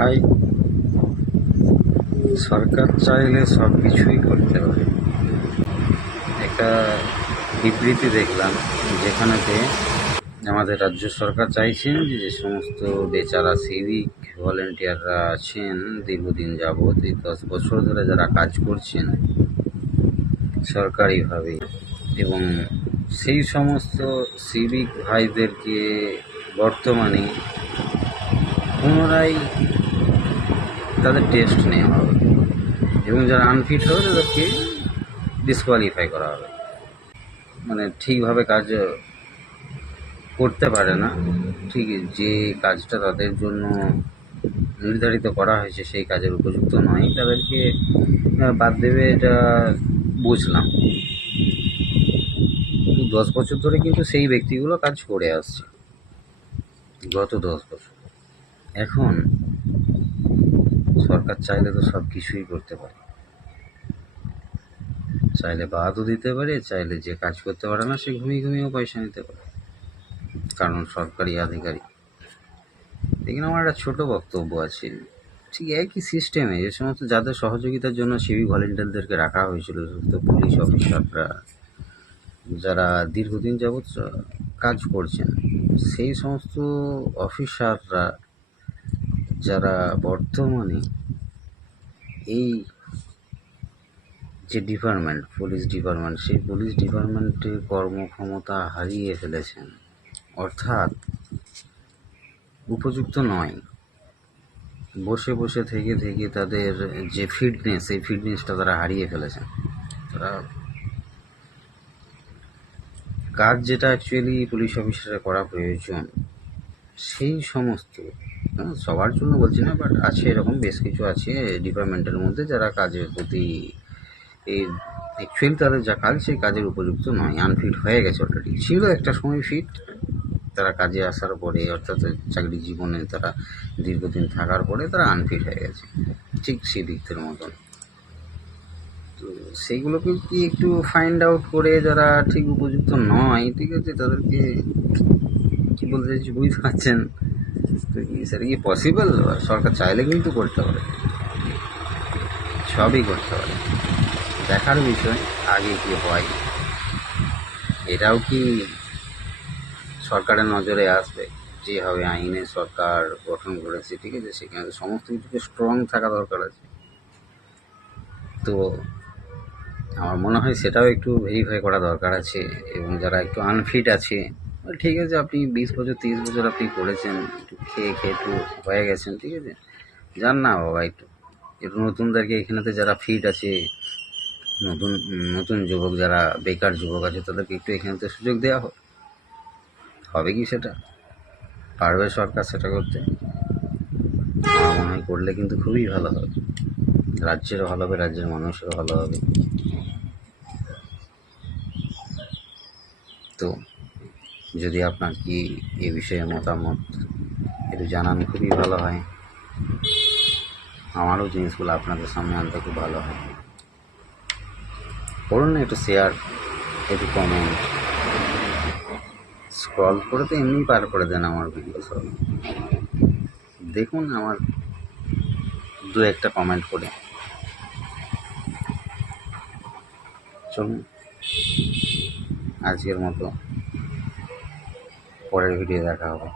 High, সরকার চাইলে সব কিছুই করতে পারে। একটা বিবৃতি দেখলাম যেখানেতে আমাদের রাজ্য সরকার চাইছেন যে সমস্ত বেচারা সিভিক ভলেন্টিয়াররা আছেন দীর্ঘদিন যাবৎ, এই 10 বছর ধরে যারা কাজ করছেন সরকারিভাবে, এবং সেই সমস্ত সিভিক ভাইদেরকে বর্তমানে পুনরায় তাদের টেস্ট নেওয়া হবে এবং যারা আনফিট হবে তাদেরকে ডিসকোয়ালিফাই করা হবে। মানে ঠিকভাবে কাজ করতে পারে না, ঠিক যে কাজটা তাদের জন্য নির্ধারিত করা হয়েছে সেই কাজের উপযুক্ত নয়, তাদেরকে বাদ দেবে, এটা বুঝলাম। 10 বছর ধরে কিন্তু সেই ব্যক্তিগুলো কাজ করে আসছে, গত 10 বছর। এখন সরকার চাইলে তো সব কিছুই করতে পারে, চাইলে বাদও দিতে পারে, চাইলে যে কাজ করতে পারে না সে ঘুমিয়ে ঘুমিয়েও পয়সা নিতে পারে, কারণ সরকারি আধিকারিক। এখানে আমার একটা ছোটো বক্তব্য আছে। ঠিক একই সিস্টেমে যে সমস্ত যাদের সহযোগিতার জন্য সিভিক ভলেন্টিয়ারদেরকে রাখা হয়েছিল, সমস্ত পুলিশ অফিসাররা যারা দীর্ঘদিন যাবৎ কাজ করছেন, সেই সমস্ত অফিসাররা যারা বর্তমানে এই যে ডিপার্টমেন্ট, পুলিশ ডিপার্টমেন্ট, সেই পুলিশ ডিপার্টমেন্টের কর্মক্ষমতা হারিয়ে ফেলেছেন, অর্থাৎ উপযুক্ত নয়। বসে বসে থেকে থেকে তাদের যে ফিটনেস, এই ফিটনেসটা তারা হারিয়ে ফেলেছেন। তারা কাজ যেটা অ্যাকচুয়ালি পুলিশ অফিসারে করা প্রয়োজন, সেই সমস্ত, সবার জন্য বলছি না, বাট আছে এরকম বেশ কিছু আছে ডিপার্টমেন্টের মধ্যে যারা কাজের প্রতি এই অ্যাকচুয়ালি তাদের যা কাজ সেই কাজের উপযুক্ত নয়, আনফিট হয়ে গেছে। অলরেডি ছিল একটা সময় ফিট, তারা কাজে আসার পরে, অর্থাৎ চাকরি জীবনে তারা দীর্ঘদিন থাকার পরে তারা আনফিট হয়ে গেছে, ঠিক সিভিকদের মতন। তো সেইগুলোকে কি একটু ফাইন্ড আউট করে যারা ঠিক উপযুক্ত নয়, ঠিক আছে, তাদেরকে কী বলতে চাইছি বুঝতে পারছেন তো? কি সেটা কি পসিবল? সরকার চাইলে কিন্তু করতে পারে, সবই করতে পারে। দেখার বিষয় আগে কি হয়, এটাও কি সরকারের নজরে আসবে। যেভাবে আইনের সরকার গঠন করেছে, ঠিক আছে, সেখানে সমস্ত কিছুকে স্ট্রং থাকা দরকার আছে। তো আমার মনে হয় সেটাও একটু ভেরিফাই করা দরকার আছে। এবং যারা একটু আনফিট আছে, ঠিক আছে, আপনি 20 বছর 30 বছর আপনি করেছেন, একটু খেয়ে খেয়ে একটু হয়ে গেছেন, ঠিক আছে, যান না বাবা, একটু একটু নতুনদেরকে, এখানেতে যারা ফিট আছে, নতুন নতুন যুবক, যারা বেকার যুবক আছে, তাদেরকে একটু এখানেতে সুযোগ দেওয়া হবে কি সেটা পারবে সরকার সেটা করতে? আমার মনে হয় করলে কিন্তু খুবই ভালো হবে, রাজ্যেরও ভালো হবে, রাজ্যের মানুষেরও ভালো হবে। তো যদি আপনার কি এ বিষয়ে মতামত একটু জানান, খুবই ভালো হয়। আমারও জিনিসগুলো আপনাদের সামনে আনতে খুব ভালো হয়। করুন না একটু শেয়ার, একটু কমেন্ট, স্ক্রল করে তো এমনি পার করে দেন আমার ভিডিও সব। দেখুন আমার 2-1টা কমেন্ট করে। চলুন আজকের মতো পরের ভিডিও দেখা হবে।